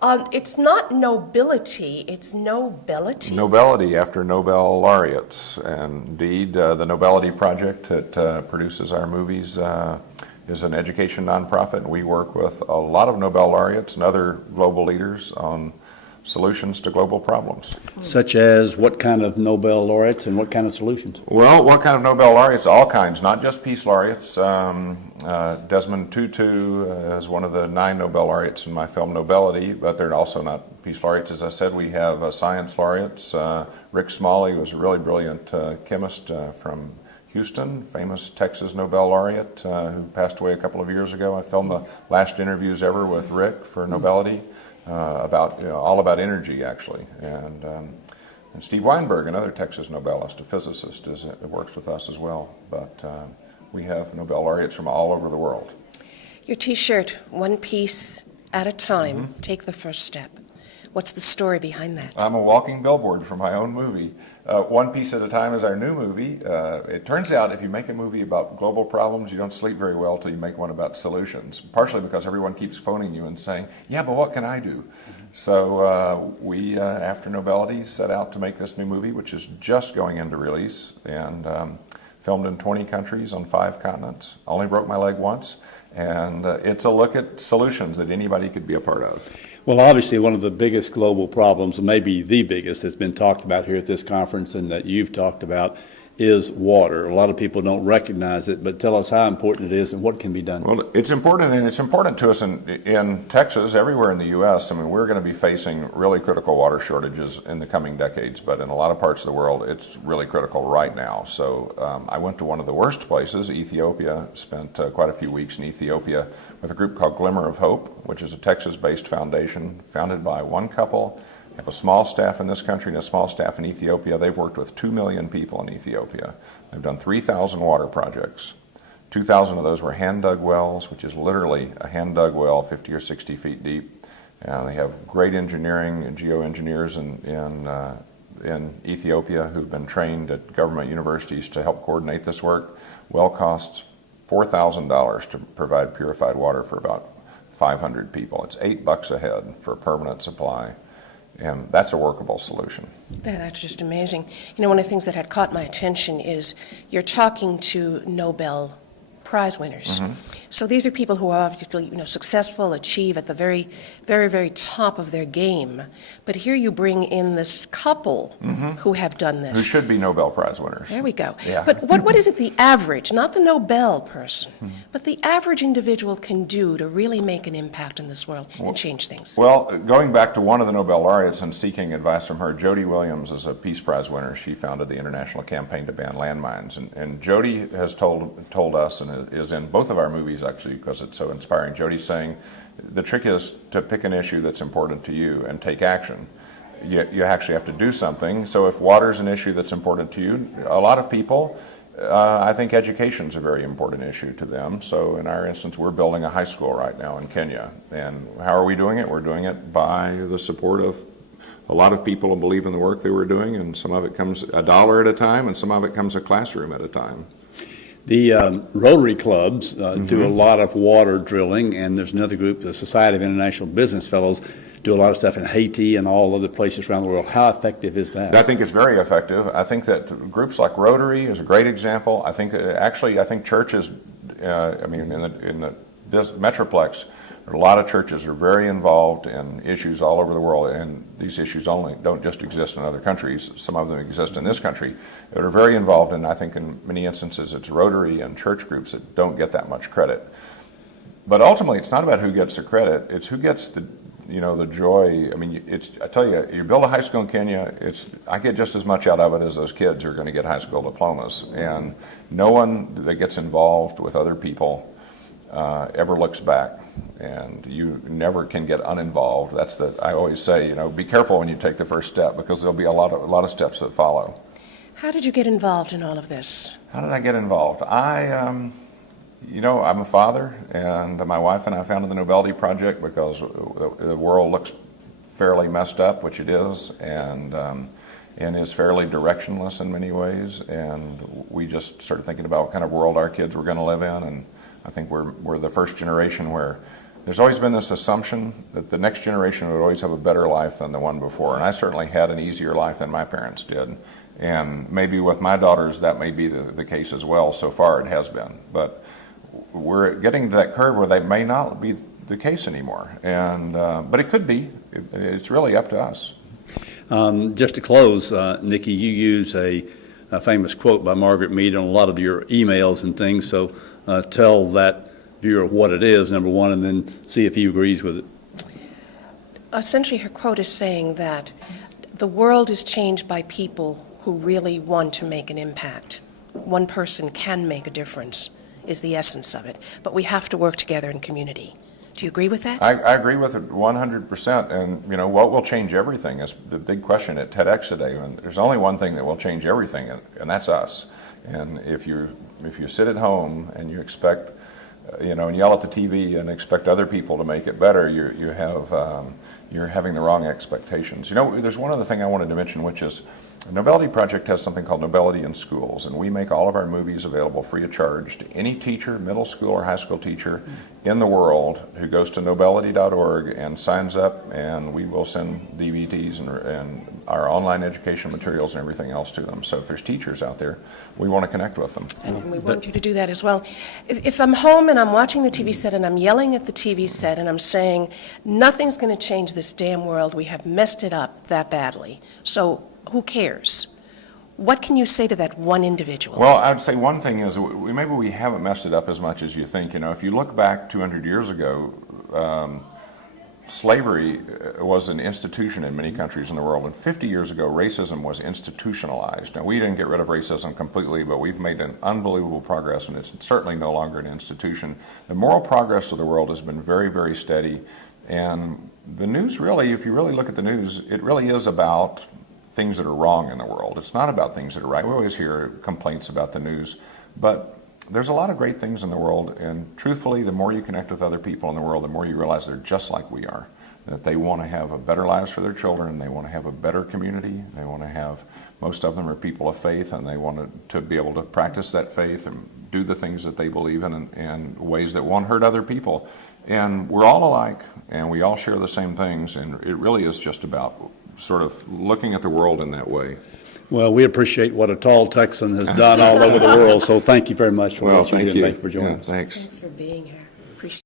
It's not nobility, it's nobelity. Nobelity, after Nobel laureates. And indeed, the Nobelity Project that produces our movies is an education nonprofit. And we work with a lot of Nobel laureates and other global leaders on solutions to global problems. Such as what kind of Nobel laureates and what kind of solutions? Well, what kind of Nobel laureates? All kinds, not just peace laureates. Desmond Tutu is one of the 9 Nobel laureates in my film Nobelity, but they're also not peace laureates. As I said, we have science laureates. Rick Smalley was a really brilliant chemist from Houston, famous Texas Nobel laureate who passed away a couple of years ago. I filmed the last interviews ever with Rick for Nobelity. All about energy, actually, and Steve Weinberg, another Texas Nobelist, a physicist, works with us as well. But we have Nobel laureates from all over the world. Your T-shirt, one piece at a time. Take the first step. What's the story behind that? I'm a walking billboard for my own movie. One Piece at a Time is our new movie. It turns out if you make a movie about global problems, you don't sleep very well till you make one about solutions, partially because everyone keeps phoning you and saying, yeah, but what can I do? So we, after Nobelity, set out to make this new movie, which is just going into release, and filmed in 20 countries on 5 continents. Only broke my leg once, and it's a look at solutions that anybody could be a part of. Well, obviously, one of the biggest global problems, maybe the biggest that's been talked about here at this conference and that you've talked about, is water. A lot of people don't recognize it, but tell us how important it is and what can be done. Well, it's important, and it's important to us in Texas, everywhere in the U.S. I mean, we're going to be facing really critical water shortages in the coming decades, but in a lot of parts of the world, it's really critical right now. So I went to one of the worst places, Ethiopia, spent quite a few weeks in Ethiopia with a group called Glimmer of Hope, which is a Texas-based foundation founded by one couple. They have a small staff in this country and a small staff in Ethiopia. They've worked with 2 million people in Ethiopia. They've done 3,000 water projects. 2,000 of those were hand-dug wells, which is literally a hand-dug well 50 or 60 feet deep. And they have great engineering and geoengineers in Ethiopia who've been trained at government universities to help coordinate this work. Well costs $4,000 to provide purified water for about 500 people. It's $8 a head for a permanent supply. And that's a workable solution. Yeah, that's just amazing. You know, one of the things that had caught my attention is you're talking to Nobel Prize winners. So these are people who are obviously, successful, achieve at the very, very, very top of their game. But here you bring in this couple who have done this. Who should be Nobel Prize winners. There we go. Yeah. But what is it the average, not the Nobel person, but the average individual can do to really make an impact in this world and change things? Well, going back to one of the Nobel laureates and seeking advice from her, Jody Williams is a Peace Prize winner. She founded the International Campaign to Ban Landmines. And Jody has told us, and is in both of our movies actually because it's so inspiring, Jody's saying the trick is to pick an issue that's important to you and take action. You actually have to do something. So if water's an issue that's important to you, a lot of people, I think education's a very important issue to them. So in our instance, we're building a high school right now in Kenya. And how are we doing it? We're doing it by the support of a lot of people who believe in the work that we're doing, and some of it comes $1 at a time, and some of it comes a classroom at a time. The Rotary clubs do a lot of water drilling, and there's another group, the Society of International Business Fellows, do a lot of stuff in Haiti and all other places around the world. How effective is that? I think it's very effective. I think that groups like Rotary is a great example. I think churches, in this Metroplex, a lot of churches are very involved in issues all over the world, and these issues don't just exist in other countries. Some of them exist in this country. They're very involved, and I think in many instances it's Rotary and church groups that don't get that much credit. But ultimately, it's not about who gets the credit; it's who gets the joy. I mean, I tell you, you build a high school in Kenya. I get just as much out of it as those kids who are going to get high school diplomas, and no one that gets involved with other people ever looks back, and you never can get uninvolved. I always say, be careful when you take the first step, because there'll be a lot of steps that follow. How did you get involved in all of this? How did I get involved? I'm a father, and my wife and I founded the Nobelity Project because the world looks fairly messed up, which it is, and is fairly directionless in many ways. And we just started thinking about what kind of world our kids were going to live in, and I think we're the first generation where there's always been this assumption that the next generation would always have a better life than the one before. And I certainly had an easier life than my parents did. And maybe with my daughters, that may be the case as well. So far, it has been. But we're getting to that curve where that may not be the case anymore. And but it could be. It's really up to us. Just to close, Nikki, you use a famous quote by Margaret Mead on a lot of your emails and things. So tell that viewer what it is, number one, and then see if he agrees with it. Essentially, her quote is saying that the world is changed by people who really want to make an impact. One person can make a difference, is the essence of it. But we have to work together in community. Do you agree with that? I agree with it 100%. And, you know, what will change everything is the big question at TEDx today. And there's only one thing that will change everything, and that's us. And if you sit at home and you expect, you know, and yell at the TV and expect other people to make it better, you're having the wrong expectations. You know, there's one other thing I wanted to mention, which is the Nobelity Project has something called Nobelity in Schools, and we make all of our movies available free of charge to any teacher, middle school or high school teacher in the world who goes to nobelity.org and signs up, and we will send DVDs and our online education materials and everything else to them. So if there's teachers out there, we want to connect with them. And we want you to do that as well. If I'm home and I'm watching the TV set and I'm yelling at the TV set and I'm saying, nothing's going to change this damn world, we have messed it up that badly, so who cares? What can you say to that one individual? Well, I would say one thing is maybe we haven't messed it up as much as you think. You know, if you look back 200 years ago, slavery was an institution in many countries in the world, and 50 years ago, racism was institutionalized. Now, we didn't get rid of racism completely, but we've made an unbelievable progress, and it's certainly no longer an institution. The moral progress of the world has been very, very steady, and the news really, if you really look at the news, it really is about things that are wrong in the world. It's not about things that are right. We always hear complaints about the news, but there's a lot of great things in the world, and truthfully, the more you connect with other people in the world, the more you realize they're just like we are, that they want to have a better lives for their children, they want to have a better community, they want to have, most of them are people of faith, and they want to be able to practice that faith and do the things that they believe in ways that won't hurt other people. And we're all alike, and we all share the same things, and it really is just about sort of looking at the world in that way. Well, we appreciate what a tall Texan has done all over the world, so thank you very much for what you did. Thank you for joining us. Thanks. Thanks for being here.